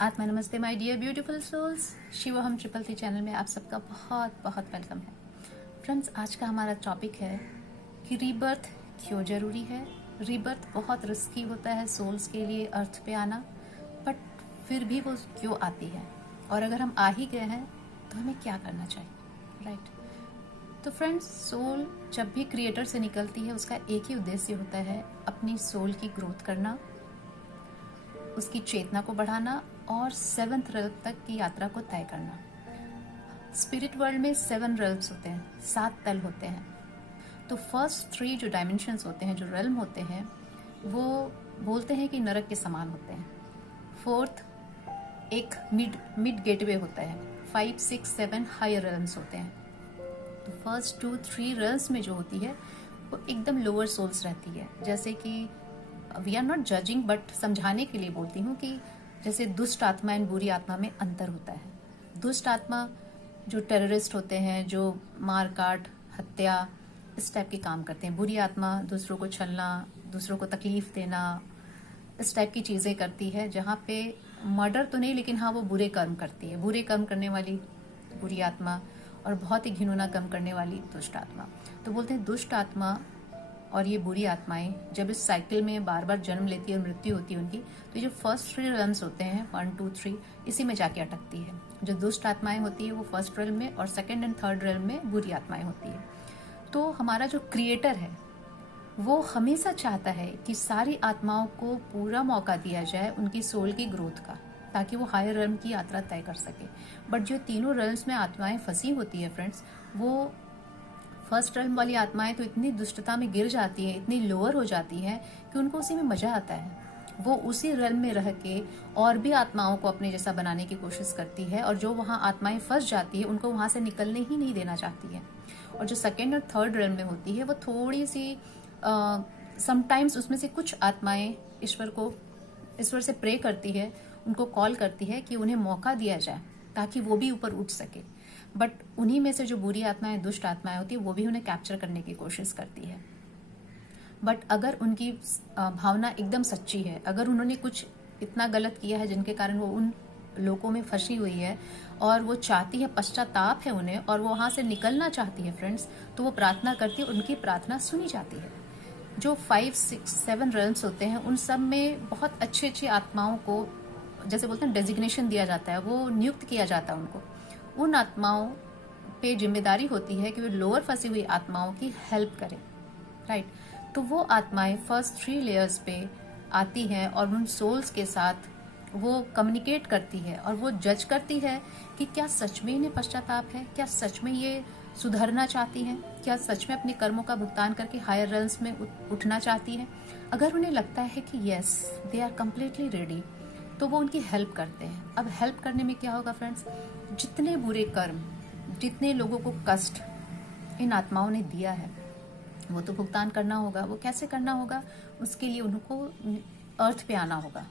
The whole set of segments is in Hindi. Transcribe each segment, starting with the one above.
आत्मा नमस्ते my dear beautiful souls. Shivoham triple three channel में आप सबका बहुत बहुत वेलकम है। फ्रेंड्स, आज का हमारा टॉपिक है कि रीबर्थ क्यों जरूरी है। रीबर्थ बहुत रिस्की होता है सोल्स के लिए अर्थ पे आना, बट फिर भी वो क्यों आती है, और अगर हम आ ही गए हैं तो हमें क्या करना चाहिए, राइट। तो फ्रेंड्स, सोल जब भी क्रिएटर से निकलती है उसका एक ही उद्देश्य होता है, अपनी सोल की ग्रोथ करना, उसकी चेतना को बढ़ाना और 7th रेल्म तक की यात्रा को तय करना। स्पिरिट वर्ल्ड में 7 रेल्म्स होते हैं, 7 तल होते हैं। तो फर्स्ट 3 जो डायमेंशंस होते हैं, जो रेल्म होते हैं, वो बोलते हैं कि नरक के समान होते हैं। 4th एक मिड गेटवे होता है। 5, 6, 7 हायर रेल्म्स होते हैं। तो फर्स्ट 2, 3 रेल्म्स में जो होती है वो एकदम लोअर सोल्स रहती है। जैसे कि we are not judging, but समझाने के लिए बोलती हूँ कि जैसे दुष्ट आत्मा एंड बुरी आत्मा में अंतर होता है। दुष्ट आत्मा जो टेररिस्ट होते हैं, जो मार काट हत्या इस टाइप के काम करते हैं। बुरी आत्मा दूसरों को छलना, दूसरों को तकलीफ देना, इस टाइप की चीज़ें करती है, जहाँ पे मर्डर तो नहीं, लेकिन हाँ वो बुरे कर्म करती है। बुरे कर्म करने वाली बुरी आत्मा और बहुत ही घिनौना कर्म करने वाली दुष्ट आत्मा। तो बोलते हैं दुष्ट आत्मा और ये बुरी आत्माएं जब इस साइकिल में बार बार जन्म लेती है और मृत्यु होती है उनकी, तो ये जो फर्स्ट 3 रेल्म्स होते हैं 1, 2, 3, इसी में जाके अटकती है। जो दुष्ट आत्माएं होती है वो फर्स्ट रेल्म में, और 2nd एंड 3rd रेल्म में बुरी आत्माएं होती है। तो हमारा जो क्रिएटर है वो हमेशा चाहता है कि सारी आत्माओं को पूरा मौका दिया जाए उनकी सोल की ग्रोथ का, ताकि वो हायर रेल्म की यात्रा तय कर सके। बट जो तीनों रेल्म्स में आत्माएं फंसी होती है फ्रेंड्स, वो फर्स्ट रेल्म वाली आत्माएं तो इतनी दुष्टता में गिर जाती है, इतनी लोअर हो जाती है कि उनको उसी में मजा आता है। वो उसी रेल्म में रह के और भी आत्माओं को अपने जैसा बनाने की कोशिश करती है, और जो वहाँ आत्माएं फंस जाती है उनको वहां से निकलने ही नहीं देना चाहती है। और जो 2nd और 3rd रेल्म में होती है वो थोड़ी सी समटाइम्स उसमें से कुछ आत्माएं ईश्वर से प्रे करती है, उनको कॉल करती है कि उन्हें मौका दिया जाए ताकि वो भी ऊपर उठ सके। बट उन्हीं में से जो बुरी आत्माएं, दुष्ट आत्माएं होती है, वो भी उन्हें कैप्चर करने की कोशिश करती है। बट अगर उनकी भावना एकदम सच्ची है, अगर उन्होंने कुछ इतना गलत किया है जिनके कारण वो उन लोगों में फंसी हुई है और वो चाहती है, पश्चाताप है उन्हें और वो वहां से निकलना चाहती है फ्रेंड्स, तो वो प्रार्थना करती है, उनकी प्रार्थना सुनी जाती है। जो 5, 6, 7 रेल्म्स होते हैं उन सब में बहुत अच्छी अच्छी आत्माओं को, जैसे बोलते हैं, डेजिग्नेशन दिया जाता है, वो नियुक्त किया जाता है उनको। उन आत्माओं पे जिम्मेदारी होती है कि वे लोअर फंसी हुई आत्माओं की हेल्प करें, राइट। तो वो आत्माएं फर्स्ट 3 लेयर्स पे आती हैं और उन सोल्स के साथ वो कम्युनिकेट करती है और वो जज करती है कि क्या सच में इन्हें पश्चाताप है, क्या सच में ये सुधरना चाहती हैं, क्या सच में अपने कर्मों का भुगतान करके हायर रेल्म्स में उठना चाहती हैं। अगर उन्हें लगता है कि yes they are completely ready, तो वो उनकी हेल्प करते हैं। अब हेल्प करने में क्या होगा फ्रेंड्स, जितने बुरे कर्म, जितने लोगों को कष्ट इन आत्माओं ने दिया है वो तो भुगतान करना होगा। वो कैसे करना होगा, उसके लिए उनको अर्थ पे आना होगा।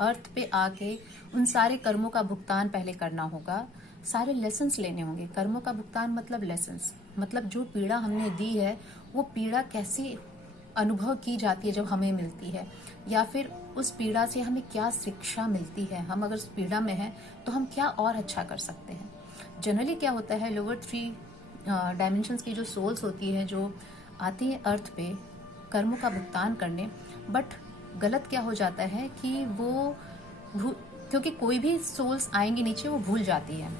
अर्थ पे आके उन सारे कर्मों का भुगतान पहले करना होगा, सारे लेसन्स लेने होंगे। कर्मों का भुगतान मतलब लेसन्स, मतलब जो पीड़ा हमने दी है वो पीड़ा कैसी अनुभव की जाती है जब हमें मिलती है, या फिर उस पीड़ा से हमें क्या शिक्षा मिलती है। हम अगर उस पीड़ा में हैं तो हम क्या और अच्छा कर सकते हैं। जनरली क्या होता है, लोअर 3 डायमेंशंस की जो सोल्स होती है, जो आती है अर्थ पे कर्मों का भुगतान करने, बट गलत क्या हो जाता है कि वो क्योंकि कोई भी सोल्स आएंगी नीचे वो भूल जाती है।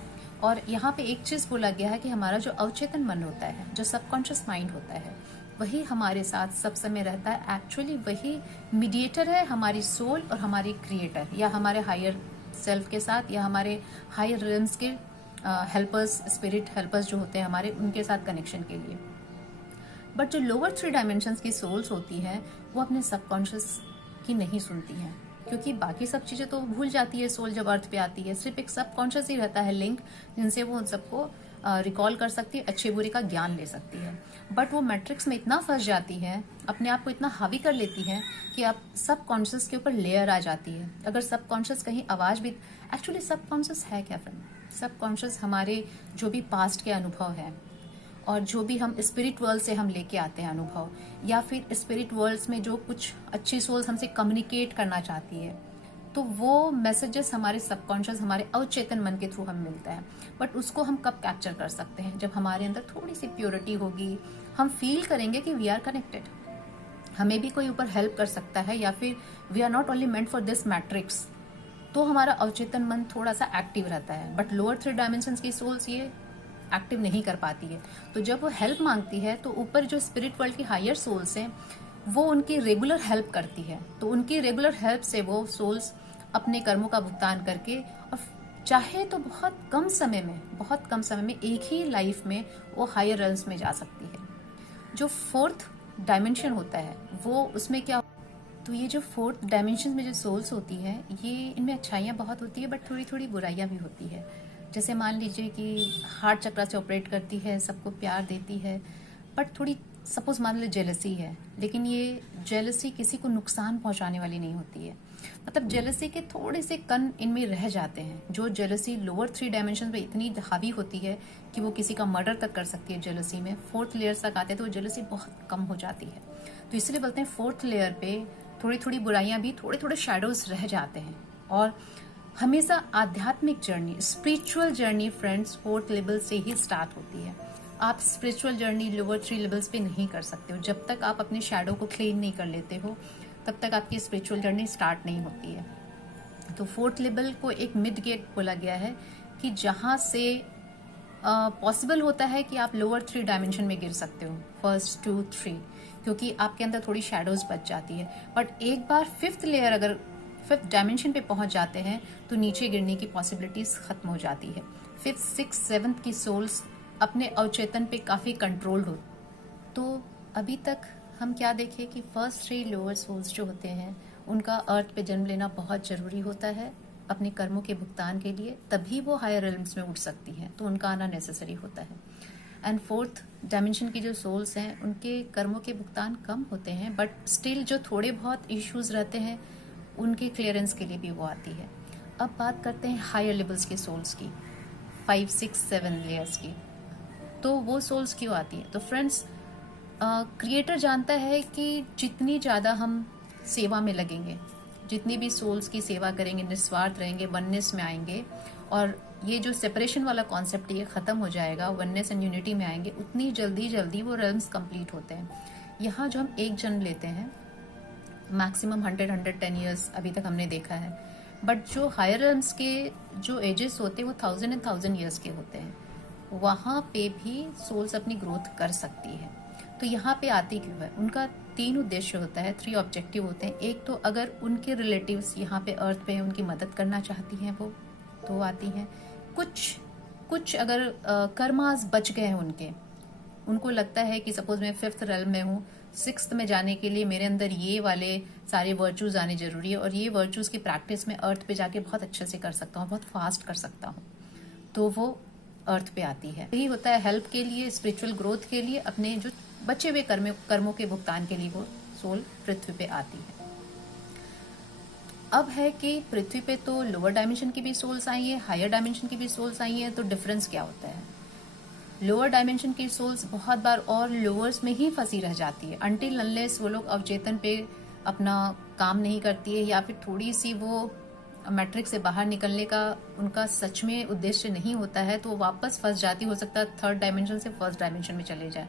और यहाँ पे एक चीज बोला गया है कि हमारा जो अवचेतन मन होता है, जो सबकॉन्शियस माइंड होता है, वही हमारे साथ सब समय रहता है। एक्चुअली वही मीडिएटर है हमारी सोल और हमारी क्रिएटर, या हमारे हायर सेल्फ के साथ, या हमारे हायर रिल्म्स के हेल्पर्स, स्पिरिट हेल्पर्स जो होते हैं हमारे, उनके साथ कनेक्शन के लिए। बट जो लोअर 3 डायमेंशंस की सोल्स होती हैं वो अपने सबकॉन्शियस की नहीं सुनती हैं, क्योंकि बाकी सब चीजें तो भूल जाती है सोल जब अर्थ पे आती है। सिर्फ एक सबकॉन्शियस ही रहता है लिंक, जिनसे वो उन सबको रिकॉल कर सकती है, अच्छे बुरे का ज्ञान ले सकती है। बट वो मैट्रिक्स में इतना फंस जाती है, अपने आप को इतना हावी कर लेती है कि अब सबकॉन्शियस के ऊपर लेयर आ जाती है। अगर सबकॉन्शियस कहीं आवाज भी, एक्चुअली सबकॉन्शियस है क्या फ्रेंड? सबकॉन्शियस हमारे जो भी पास्ट के अनुभव है और जो भी हम स्पिरिट वर्ल्ड से हम लेके आते हैं अनुभव, या फिर स्पिरिट वर्ल्ड्स में जो कुछ अच्छी सोल्स हमसे कम्युनिकेट करना चाहती है, तो वो मैसेजेस हमारे सबकॉन्शियस, हमारे अवचेतन मन के थ्रू हमें मिलता है। बट उसको हम कब कैप्चर कर सकते हैं? जब हमारे अंदर थोड़ी सी प्योरिटी होगी, हम फील करेंगे कि वी आर कनेक्टेड, हमें भी कोई ऊपर हेल्प कर सकता है, या फिर we are not only meant for this matrix, तो हमारा अवचेतन मन थोड़ा सा एक्टिव रहता है। बट लोअर 3 डायमेंशंस की सोल्स ये एक्टिव नहीं कर पाती है। तो जब वो हेल्प मांगती है तो ऊपर जो स्पिरिट वर्ल्ड की हायर सोल्स हैं वो उनकी रेगुलर हेल्प करती है। तो उनकी रेगुलर हेल्प से वो सोल्स अपने कर्मों का भुगतान करके, और चाहे तो बहुत कम समय में एक ही लाइफ में वो हायर रेल्म्स में जा सकती है। जो 4th डायमेंशन होता है वो उसमें क्या, तो ये जो 4th डायमेंशन में जो सोल्स होती है, ये इनमें अच्छाइयाँ बहुत होती है बट थोड़ी थोड़ी बुराइयाँ भी होती है। जैसे मान लीजिए कि हार्ट चक्र से ऑपरेट करती है, सबको प्यार देती है, बट थोड़ी सपोज मान लीजिए जेलसी है, लेकिन ये जेलसी किसी को नुकसान पहुंचाने वाली नहीं होती है। मतलब जेलसी के थोड़े से कण इनमें रह जाते हैं। जो जेलसी लोअर 3 डायमेंशन पे इतनी हावी होती है कि वो किसी का मर्डर तक कर सकती है, जेलसी में 4th लेयर तक आते हैं तो वो जेलसी बहुत कम हो जाती है। तो इसलिए बोलते हैं 4th लेयर पे थोड़ी थोड़ी बुराइयां भी, थोड़े थोड़े शेडोज रह जाते हैं। और हमेशा आध्यात्मिक journey, spiritual journey friends 4th level से ही स्टार्ट होती है। आप स्पिरिचुअल जर्नी लोअर 3 लेवल्स पे नहीं कर सकते हो। जब तक आप अपने शैडो को क्लीन नहीं कर लेते हो तब तक आपकी स्पिरिचुअल जर्नी स्टार्ट नहीं होती है। तो 4th लेवल को एक मिड गेट बोला गया है कि जहां से पॉसिबल होता है कि आप लोअर 3 डायमेंशन में गिर सकते हो, 1st 2 3, क्योंकि आपके अंदर थोड़ी शैडोज बच जाती है। बट एक बार 5th लेयर अगर 5th डायमेंशन पे पहुंच जाते हैं तो नीचे गिरने की पॉसिबिलिटीज खत्म हो जाती है। 5th 6th 7th की सोल्स अपने अवचेतन पे काफी कंट्रोल हो। तो अभी तक हम क्या देखे कि फर्स्ट 3 लोअर सोल्स जो होते हैं उनका अर्थ पे जन्म लेना बहुत जरूरी होता है अपने कर्मों के भुगतान के लिए, तभी वो हायर रेल्म्स में उठ सकती हैं, तो उनका आना नेसेसरी होता है। एंड 4th डायमेंशन की जो सोल्स हैं उनके कर्मों के भुगतान कम होते हैं, बट स्टिल जो थोड़े बहुत इश्यूज रहते हैं उनके क्लियरेंस के लिए भी वो आती है। अब बात करते हैं हायर लेवल्स के सोल्स की, 5 6 7 लेयर्स की। तो वो सोल्स क्यों आती है? तो फ्रेंड्स, क्रिएटर जानता है कि जितनी ज़्यादा हम सेवा में लगेंगे, जितनी भी सोल्स की सेवा करेंगे, निस्वार्थ रहेंगे, वननेस में आएंगे, और ये जो सेपरेशन वाला कॉन्सेप्ट ये खत्म हो जाएगा, वननेस एंड यूनिटी में आएंगे, उतनी जल्दी वो रेल्म्स कंप्लीट होते हैं। यहाँ जो हम एक जन्म लेते हैं, मैक्सिमम 110 ईयर्स अभी तक हमने देखा है, बट जो हायर रेल्म्स के जो एजेस होते हैं वो 1000 ईयर्स के होते हैं। वहाँ पे भी सोल्स अपनी ग्रोथ कर सकती है। तो यहाँ पे आती क्यों है? उनका 3 उद्देश्य होता है, 3 ऑब्जेक्टिव होते हैं। एक तो अगर उनके रिलेटिव्स यहाँ पे अर्थ पे उनकी मदद करना चाहती हैं वो तो आती हैं। कुछ अगर कर्मास बच गए हैं उनको लगता है कि सपोज मैं 5th रेल्म में हूँ, 6th में जाने के लिए मेरे अंदर ये वाले सारे वर्चूज आने जरूरी है, और ये वर्चूज की प्रैक्टिस में अर्थ पे जाके बहुत अच्छे से कर सकता हूँ, बहुत फास्ट कर सकता हूँ, तो वो अर्थ पे आती है। यही होता है हेल्प के लिए, स्पिरिचुअल ग्रोथ के लिए, अपने जो बचे हुए कर्मों के भुगतान के लिए वो सोल पृथ्वी पे आती है। अब है कि पृथ्वी पे तो लोअर डायमेंशन की भी सोल्स आई है, हायर डायमेंशन की भी सोल्स आई है, तो डिफरेंस क्या होता है? लोअर डायमेंशन की सोल्स बहुत बार और लोअर्स में ही फंसी रह जाती है, अनटिल अनलेस वो लोग अवचेतन पे अपना काम नहीं करती है, या फिर थोड़ी सी वो मैट्रिक्स से बाहर निकलने का उनका सच में उद्देश्य नहीं होता है, तो वापस फंस जाती। हो सकता है 3rd डायमेंशन से 1st डायमेंशन में चले जाए,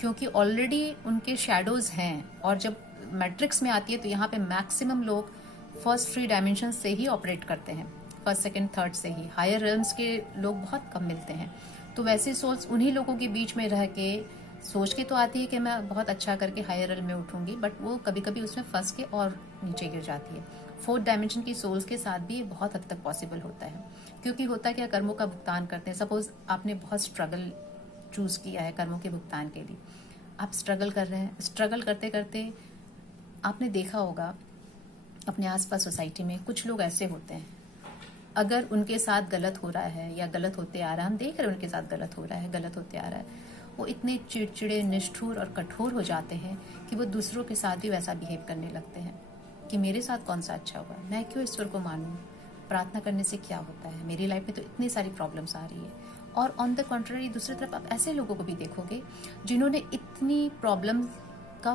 क्योंकि ऑलरेडी उनके शैडोज हैं। और जब मैट्रिक्स में आती है तो यहाँ पे मैक्सिमम लोग फर्स्ट 3 डायमेंशन से ही ऑपरेट करते हैं, 1st 2nd 3rd से ही। हायर रेल्म्स के लोग बहुत कम मिलते हैं। तो वैसे सोल्स उन्हीं लोगों के बीच में रह के सोच के तो आती है कि मैं बहुत अच्छा करके हायर रेल्म में उठूंगी, बट वो कभी कभी उसमें फंस के और नीचे गिर जाती है। 4th डायमेंशन की सोल्स के साथ भी ये बहुत हद तक पॉसिबल होता है, क्योंकि होता क्या, कर्मों का भुगतान करते हैं। सपोज आपने बहुत स्ट्रगल चूज किया है कर्मों के भुगतान के लिए, आप स्ट्रगल कर रहे हैं, स्ट्रगल करते करते आपने देखा होगा अपने आसपास सोसाइटी में कुछ लोग ऐसे होते हैं, अगर उनके साथ गलत हो रहा है या गलत होते आ रहा है, हम देख रहे हैं उनके साथ गलत हो रहा है, गलत होते आ रहा है, वो इतने चिड़चिड़े, निष्ठुर और कठोर हो जाते हैं कि वो दूसरों के साथ भी वैसा बिहेव करने लगते हैं कि मेरे साथ कौन सा अच्छा हुआ, मैं क्यों ईश्वर को मानूं, प्रार्थना करने से क्या होता है, मेरी लाइफ में तो इतनी सारी प्रॉब्लम्स आ रही है। और ऑन द कॉन्ट्ररी दूसरी तरफ आप ऐसे लोगों को भी देखोगे जिन्होंने इतनी प्रॉब्लम का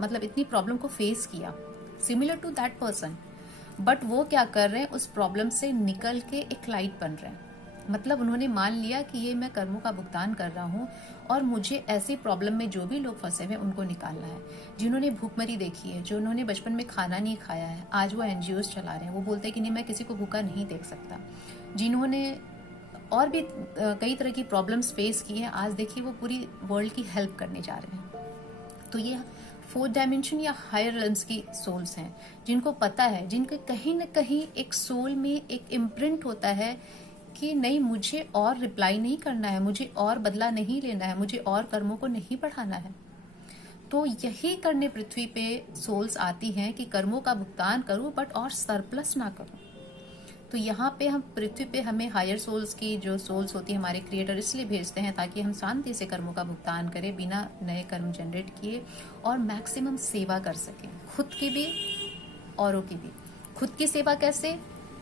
मतलब इतनी प्रॉब्लम को फेस किया, similar to that person, but वो क्या कर रहे हैं, उस प्रॉब्लम से निकल के एक लाइट बन रहे हैं। मतलब उन्होंने मान लिया कि ये मैं कर्मों का भुगतान कर रहा हूँ और मुझे ऐसी प्रॉब्लम में जो भी लोग फंसे हुए उनको निकालना है। जिन्होंने भूखमरी देखी है, जो उन्होंने बचपन में खाना नहीं खाया है, आज वो एनजीओज चला रहे हैं। वो बोलते हैं कि नहीं, मैं किसी को भूखा नहीं देख सकता। जिन्होंने और भी कई तरह की प्रॉब्लम्स फेस की है, आज देखिए वो पूरी वर्ल्ड की हेल्प करने जा रहे हैं। तो ये फोर्थ डायमेंशन या हायर रेल्म्स की सोल्स हैं, जिनको पता है, जिनके कहीं ना कहीं एक सोल में एक इम्प्रिंट होता है कि नहीं, मुझे और रिप्लाई नहीं करना है, मुझे और बदला नहीं लेना है, मुझे और कर्मों को नहीं बढ़ाना है। तो यही करने पृथ्वी पे सोल्स आती हैं कि कर्मों का भुगतान करूं बट और सरप्लस ना करूं। तो यहाँ पे हम पृथ्वी पे हमें हायर सोल्स की जो सोल्स होती है हमारे क्रिएटर इसलिए भेजते हैं ताकि हम शांति से कर्मों का भुगतान करें, बिना नए कर्म जनरेट किए, और मैक्सिमम सेवा कर सकें, खुद की भी औरों की भी। खुद की सेवा कैसे?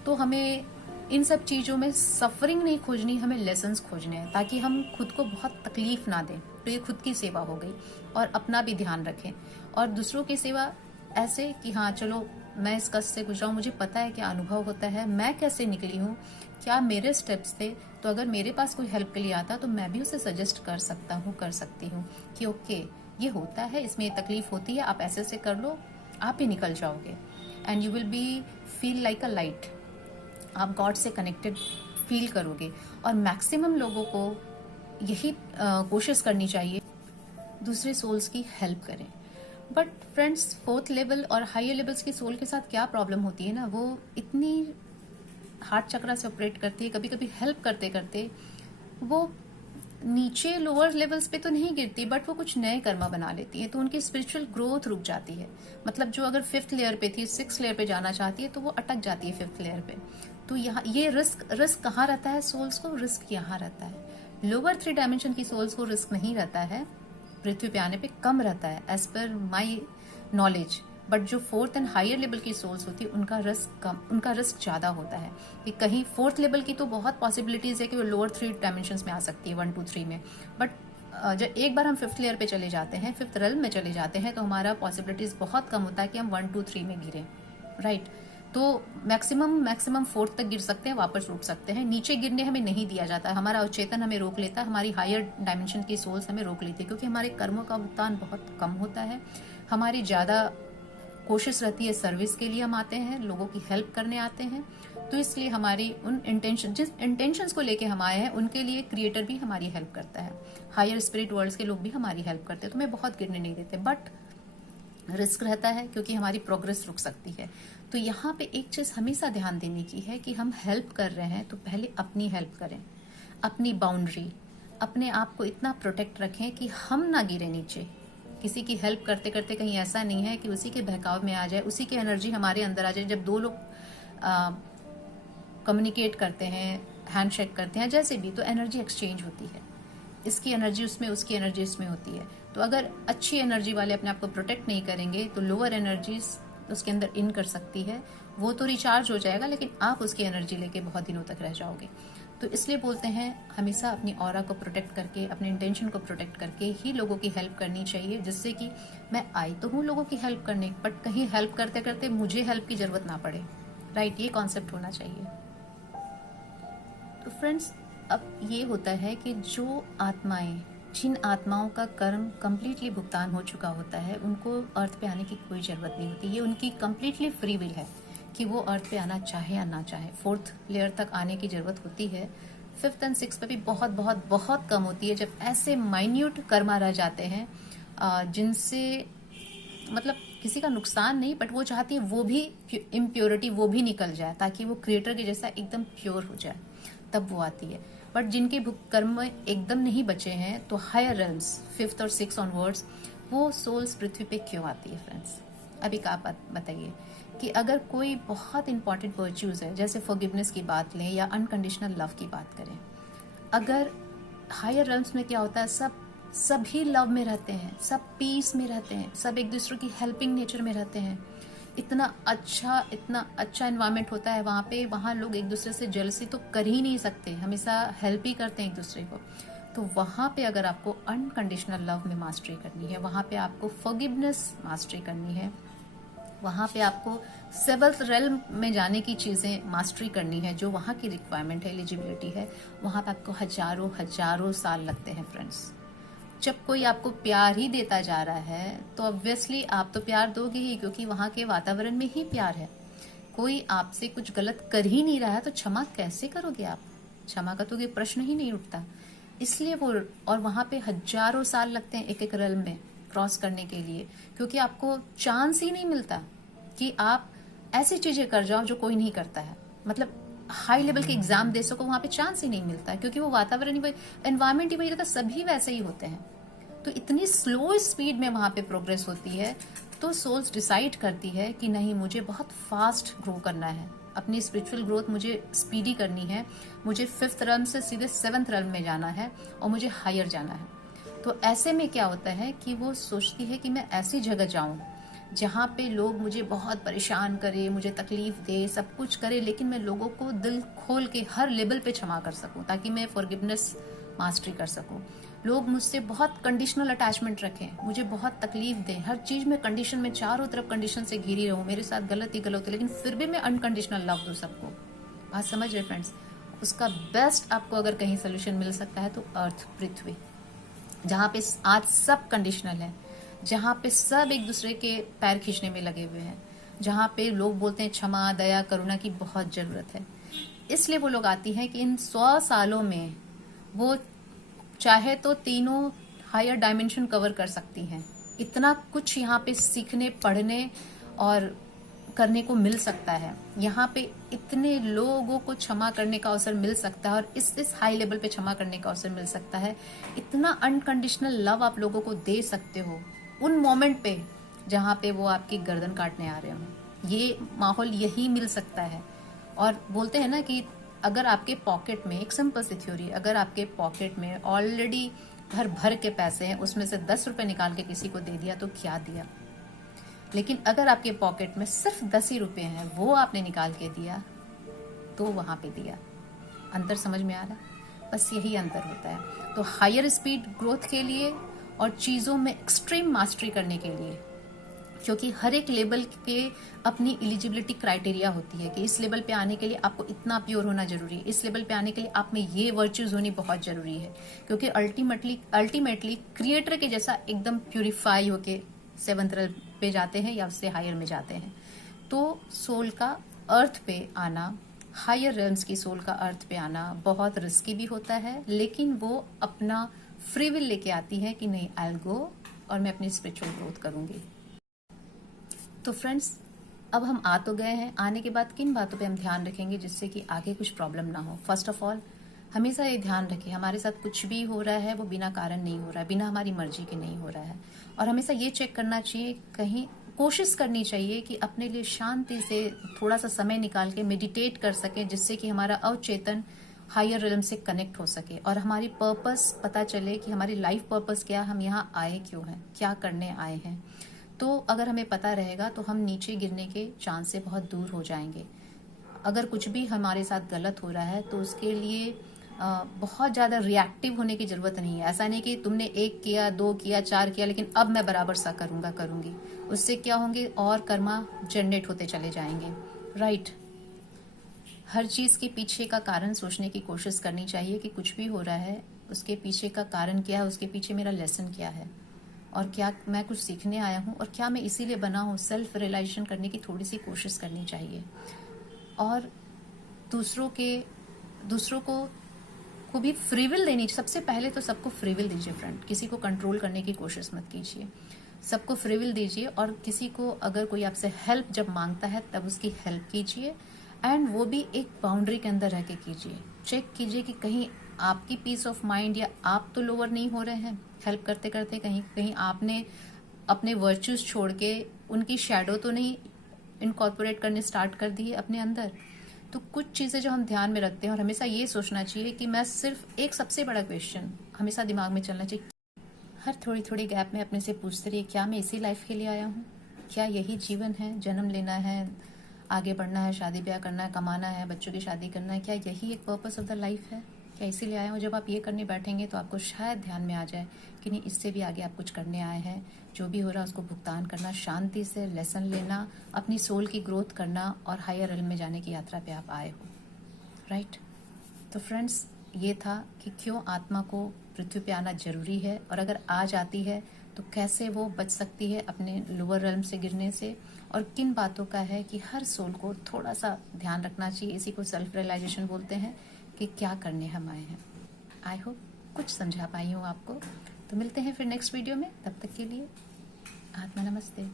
तो हमें इन सब चीज़ों में सफरिंग नहीं खोजनी, हमें लेसन्स खोजने हैं ताकि हम खुद को बहुत तकलीफ ना दें। तो ये खुद की सेवा हो गई, और अपना भी ध्यान रखें। और दूसरों की सेवा ऐसे कि हाँ चलो, मैं इस कष्ट से गुजरा हूँ, मुझे पता है क्या अनुभव होता है, मैं कैसे निकली हूँ, क्या मेरे स्टेप्स थे। तो अगर मेरे पास कोई हेल्प के लिए आता तो मैं भी उसे सजेस्ट कर सकता हूँ, कर सकती हूँ कि ओके ये होता है, इसमें तकलीफ होती है, आप ऐसे ऐसे कर लो, आप ही निकल जाओगे and you will be feel like a light. आप गॉड से कनेक्टेड फील करोगे। और मैक्सिमम लोगों को यही कोशिश करनी चाहिए, दूसरे सोल्स की हेल्प करें। बट फ्रेंड्स, फोर्थ लेवल और हायर लेवल्स की सोल के साथ क्या प्रॉब्लम होती है ना, वो इतनी हार्ट चक्रा से ऑपरेट करती है, कभी कभी हेल्प करते करते वो नीचे लोअर लेवल्स पे तो नहीं गिरती, बट वो कुछ नए कर्मा बना लेती है, तो उनकी स्पिरिचुअल ग्रोथ रुक जाती है। मतलब जो अगर 5th लेयर पे थी, 6th लेयर पे जाना चाहती है तो वो अटक जाती है 5th लेयर पे। तो यहाँ ये रिस्क कहाँ रहता है सोल्स को? रिस्क यहाँ रहता है। लोअर 3 डायमेंशन की सोल्स को रिस्क नहीं रहता है, पृथ्वी पे आने पे कम रहता है as per my knowledge. But जो 4th एंड हायर लेवल की सोल्स होती है उनका रिस्क कम, उनका रिस्क ज्यादा होता है। कि कहीं 4th लेवल की तो बहुत पॉसिबिलिटीज है कि वो लोअर 3 डायमेंशंस में आ सकती है, 1 2 3 में। बट जब एक बार हम 5th लेयर पे चले जाते हैं, 5th रेल्म में चले जाते हैं, तो हमारा पॉसिबिलिटीज बहुत कम होता है कि हम 1 2 3 में गिरे, राइट। तो मैक्सिमम 4th तक गिर सकते हैं, वापस रुक सकते हैं। नीचे गिरने हमें नहीं दिया जाता है, हमारा अवचेतन हमें रोक लेता है, हमारी हायर डायमेंशन की सोल्स हमें रोक लेती है, क्योंकि हमारे कर्मों का भुगतान बहुत कम होता है। हमारी ज्यादा कोशिश रहती है सर्विस के लिए, हम आते हैं, लोगों की हेल्प करने आते हैं। तो इसलिए हमारी उन इंटेंशन, जिस इंटेंशंस को लेके हम आए हैं, उनके लिए क्रिएटर भी हमारी हेल्प करता है, हायर स्पिरिट वर्ल्ड्स के लोग भी हमारी हेल्प करते हैं। तो हमें बहुत गिरने नहीं देते, बट रिस्क रहता है क्योंकि हमारी प्रोग्रेस रुक सकती है। तो यहाँ पे एक चीज हमेशा ध्यान देने की है कि हम हेल्प कर रहे हैं तो पहले अपनी हेल्प करें, अपनी बाउंड्री, अपने आप को इतना प्रोटेक्ट रखें कि हम ना गिरे नीचे। किसी की हेल्प करते करते कहीं ऐसा नहीं है कि उसी के बहकाव में आ जाए, उसी की एनर्जी हमारे अंदर आ जाए। जब दो लोग कम्युनिकेट करते हैं, हैंडशेक करते हैं, जैसे भी, तो एनर्जी एक्सचेंज होती है, इसकी एनर्जी उसमें, उसकी एनर्जी इसमें होती है। तो अगर अच्छी एनर्जी वाले अपने आप को प्रोटेक्ट नहीं करेंगे तो लोअर एनर्जीज उसके अंदर इन कर सकती है, वो तो रिचार्ज हो जाएगा लेकिन आप उसकी एनर्जी लेके बहुत दिनों तक रह जाओगे। तो इसलिए बोलते हैं हमेशा अपनी ऑरा को प्रोटेक्ट करके, अपने इंटेंशन को प्रोटेक्ट करके ही लोगों की हेल्प करनी चाहिए, जिससे कि मैं आई तो हूँ लोगों की हेल्प करने, बट कहीं हेल्प करते करते मुझे हेल्प की जरूरत ना पड़े, राइट। ये कॉन्सेप्ट होना चाहिए। तो फ्रेंड्स, अब ये होता है कि जो आत्माएं, जिन आत्माओं का कर्म कंप्लीटली भुगतान हो चुका होता है, उनको अर्थ पे आने की कोई जरूरत नहीं होती। ये उनकी कंप्लीटली फ्री विल है कि वो अर्थ पे आना चाहे या ना चाहे। 4th लेयर तक आने की जरूरत होती है, 5th एंड 6th पे भी बहुत बहुत बहुत कम होती है, जब ऐसे माइन्यूट कर्मा रह जाते हैं जिनसे मतलब किसी का नुकसान नहीं, बट वो चाहती है वो भी इम्प्योरिटी वो भी निकल जाए, ताकि वो क्रिएटर के जैसा एकदम प्योर हो जाए, तब वो आती है। बट जिनके कर्म एकदम नहीं बचे हैं, तो हायर रेल्म्स 5th और 6th ऑनवर्ड्स, वो सोल्स पृथ्वी पे क्यों आती है फ्रेंड्स? अभी का आप बताइए कि अगर कोई बहुत इंपॉर्टेंट वर्च्यूज है, जैसे फॉरगिवनेस की बात लें या अनकंडीशनल लव की बात करें, अगर हायर रेल्म्स में क्या होता है, सभी लव में रहते हैं, सब पीस में रहते हैं, सब एक दूसरे की हेल्पिंग नेचर में रहते हैं, इतना अच्छा एनवायरनमेंट होता है वहाँ पे, वहाँ लोग एक दूसरे से जेलसी तो कर ही नहीं सकते, हमेशा हेल्प ही करते हैं एक दूसरे को। तो वहाँ पे अगर आपको अनकंडीशनल लव में मास्टरी करनी है, वहाँ पे आपको फॉरगिवनेस मास्टरी करनी है, वहाँ पे आपको सेवंथ रेल्म में जाने की चीज़ें मास्टरी करनी है, जो वहाँ की रिक्वायरमेंट है, एलिजिबिलिटी है, वहाँ पे आपको हजारों साल लगते हैं फ्रेंड्स। जब कोई आपको प्यार ही देता जा रहा है तो ऑब्वियसली आप तो प्यार दोगे ही, क्योंकि वहाँ के वातावरण में ही प्यार है। कोई आपसे कुछ गलत कर ही नहीं रहा है तो क्षमा कैसे करोगे आप? क्षमा का तो ये प्रश्न ही नहीं उठता। इसलिए वो, और वहाँ पे हजारों साल लगते हैं एक एक रेल्म में क्रॉस करने के लिए, क्योंकि आपको चांस ही नहीं मिलता कि आप ऐसी चीजें कर जाओ जो कोई नहीं करता है। मतलब हाई लेवल के एग्जाम दे सको, वहां पे चांस ही नहीं मिलता, क्योंकि वो वातावरण ही वही, एनवायरमेंट ही वही रहता, सभी वैसे ही होते हैं। तो इतनी स्लो स्पीड में वहां पे प्रोग्रेस होती है, तो सोल्स डिसाइड करती है कि नहीं, मुझे बहुत फास्ट ग्रो करना है, अपनी स्पिरिचुअल ग्रोथ मुझे स्पीडी करनी है, मुझे 5th रेल्म से सीधे 7th रेल्म में जाना है और मुझे हायर जाना है। तो ऐसे में क्या होता है कि वो सोचती है कि मैं ऐसी जगह जाऊं जहाँ पे लोग मुझे बहुत परेशान करे, मुझे तकलीफ दे, सब कुछ करे, लेकिन मैं लोगों को दिल खोल के हर लेवल पे क्षमा कर सकूं, ताकि मैं फॉरगिवनेस मास्टरी कर सकूं। लोग मुझसे बहुत कंडीशनल अटैचमेंट रखें, मुझे बहुत तकलीफ दें, हर चीज में कंडीशन में, चारों तरफ कंडीशन से घिरी रहूं, मेरे साथ गलत ही गलत है, लेकिन फिर भी मैं अनकंडीशनल लव दूं सबको। बात समझ रहे फ्रेंड्स? उसका बेस्ट आपको अगर कहीं सोल्यूशन मिल सकता है तो अर्थ, पृथ्वी, जहाँ पे आज सब कंडीशनल है, जहाँ पे सब एक दूसरे के पैर खींचने में लगे हुए हैं, जहाँ पे लोग बोलते हैं क्षमा, दया, करुणा की बहुत जरूरत है। इसलिए वो लोग आती हैं कि इन 100 सालों में वो चाहे तो तीनों हायर डायमेंशन कवर कर सकती हैं। इतना कुछ यहाँ पे सीखने, पढ़ने और करने को मिल सकता है। यहाँ पे इतने लोगों को क्षमा करने का अवसर मिल सकता है, और इस हाई लेवल पे क्षमा करने का अवसर मिल सकता है। इतना अनकंडीशनल लव आप लोगों को दे सकते हो उन मोमेंट पे जहाँ पे वो आपकी गर्दन काटने आ रहे हो। ये माहौल यही मिल सकता है। और बोलते हैं ना कि अगर आपके पॉकेट में, एक सिंपल सी थ्योरी, अगर आपके पॉकेट में ऑलरेडी भर भर के पैसे हैं, उसमें से 10 रुपए निकाल के किसी को दे दिया तो क्या दिया। लेकिन अगर आपके पॉकेट में सिर्फ 10 ही रुपए हैं, वो आपने निकाल के दिया, तो वहां पे दिया। अंतर समझ में आ रहा है? बस यही अंतर होता है। तो हायर स्पीड ग्रोथ के लिए और चीजों में एक्सट्रीम मास्टरी करने के लिए, क्योंकि हर एक लेवल के अपनी एलिजिबिलिटी क्राइटेरिया होती है कि इस लेवल पे आने के लिए आपको इतना प्योर होना जरूरी है, इस लेवल पे आने के लिए आप में ये वर्च्यूज होनी बहुत जरूरी है, क्योंकि अल्टीमेटली क्रिएटर के जैसा एकदम प्यूरिफाई होके 7th रेल्म पे जाते हैं या उससे हायर में जाते हैं। तो सोल का अर्थ पे आना, हायर रेल्म्स की सोल का अर्थ पे आना बहुत रिस्की भी होता है, लेकिन वो अपना फ्री विल लेके आती है कि नहीं, आई विल गो और मैं अपनी स्पिरिचुअल ग्रोथ करूंगी। तो फ्रेंड्स, अब हम आ तो गए हैं, आने के बाद किन बातों पे हम ध्यान रखेंगे जिससे कि आगे कुछ प्रॉब्लम ना हो। फर्स्ट ऑफ ऑल, हमेशा ये ध्यान रखें हमारे साथ कुछ भी हो रहा है वो बिना कारण नहीं हो रहा है, बिना हमारी मर्जी के नहीं हो रहा है। और हमेशा ये चेक करना चाहिए, कहीं कोशिश करनी चाहिए कि अपने लिए शांति से थोड़ा सा समय निकाल के मेडिटेट कर सके, जिससे कि हमारा अवचेतन हायर रिलम से कनेक्ट हो सके और हमारी पर्पस पता चले कि हमारी लाइफ पर्पस क्या, हम यहाँ आए क्यों हैं, क्या करने आए हैं। तो अगर हमें पता रहेगा तो हम नीचे गिरने के चांस से बहुत दूर हो जाएंगे। अगर कुछ भी हमारे साथ गलत हो रहा है तो उसके लिए बहुत ज़्यादा रिएक्टिव होने की ज़रूरत नहीं है। ऐसा नहीं कि तुमने 1 किया, 2 किया, 4 किया, लेकिन अब मैं बराबर सा करूंगी। उससे क्या होंगे, और कर्मा जनरेट होते चले जाएंगे। राइट। हर चीज़ के पीछे का कारण सोचने की कोशिश करनी चाहिए कि कुछ भी हो रहा है उसके पीछे का कारण क्या है, उसके पीछे मेरा लेसन क्या है, और क्या मैं कुछ सीखने आया हूँ, और क्या मैं इसीलिए बना हूँ। सेल्फ रियलाइजेशन करने की थोड़ी सी कोशिश करनी चाहिए। और दूसरों को भी फ्री विल देनी। सबसे पहले तो सबको फ्री विल दीजिए फ्रेंड, किसी को कंट्रोल करने की कोशिश मत कीजिए, सबको फ्री विल दीजिए। और किसी को अगर कोई आपसे हेल्प जब मांगता है तब उसकी हेल्प कीजिए, एंड वो भी एक बाउंड्री के अंदर रह के कीजिए। चेक कीजिए कि कहीं आपकी पीस ऑफ माइंड या आप तो लोअर नहीं हो रहे हैं हेल्प करते करते, कहीं आपने अपने वर्च्यूज छोड़ के उनकी शैडो तो नहीं इनकॉर्पोरेट करने स्टार्ट कर दी है अपने अंदर। तो कुछ चीजें जो हम ध्यान में रखते हैं, और हमेशा ये सोचना चाहिए कि मैं सिर्फ एक सबसे बड़ा क्वेश्चन हमेशा दिमाग में चलना चाहिए, हर थोड़ी थोड़ी गैप में अपने से पूछते रहिए, क्या मैं इसी लाइफ के लिए आया हूँ, क्या यही जीवन है? जन्म लेना है, आगे बढ़ना है, शादी ब्याह करना है, कमाना है, बच्चों की शादी करना है, क्या यही एक पर्पस ऑफ द लाइफ है? क्या इसीलिए आए हो? जब आप ये करने बैठेंगे तो आपको शायद ध्यान में आ जाए कि नहीं, इससे भी आगे आप कुछ करने आए हैं। जो भी हो रहा है उसको भुगतान करना, शांति से लेसन लेना, अपनी सोल की ग्रोथ करना और हायर रेलम में जाने की यात्रा पे आप आए हो, राइट? तो फ्रेंड्स, ये था कि क्यों आत्मा को पृथ्वी पे आना जरूरी है, और अगर आ जाती है तो कैसे वो बच सकती है अपने लोअर रेलम से गिरने से, और किन बातों का है कि हर सोल को थोड़ा सा ध्यान रखना चाहिए। इसी को सेल्फ रियलाइजेशन बोलते हैं कि क्या करने हम आए हैं। आई होप कुछ समझा पाई हूँ आपको। तो मिलते हैं फिर नेक्स्ट वीडियो में, तब तक के लिए आत्मा नमस्ते।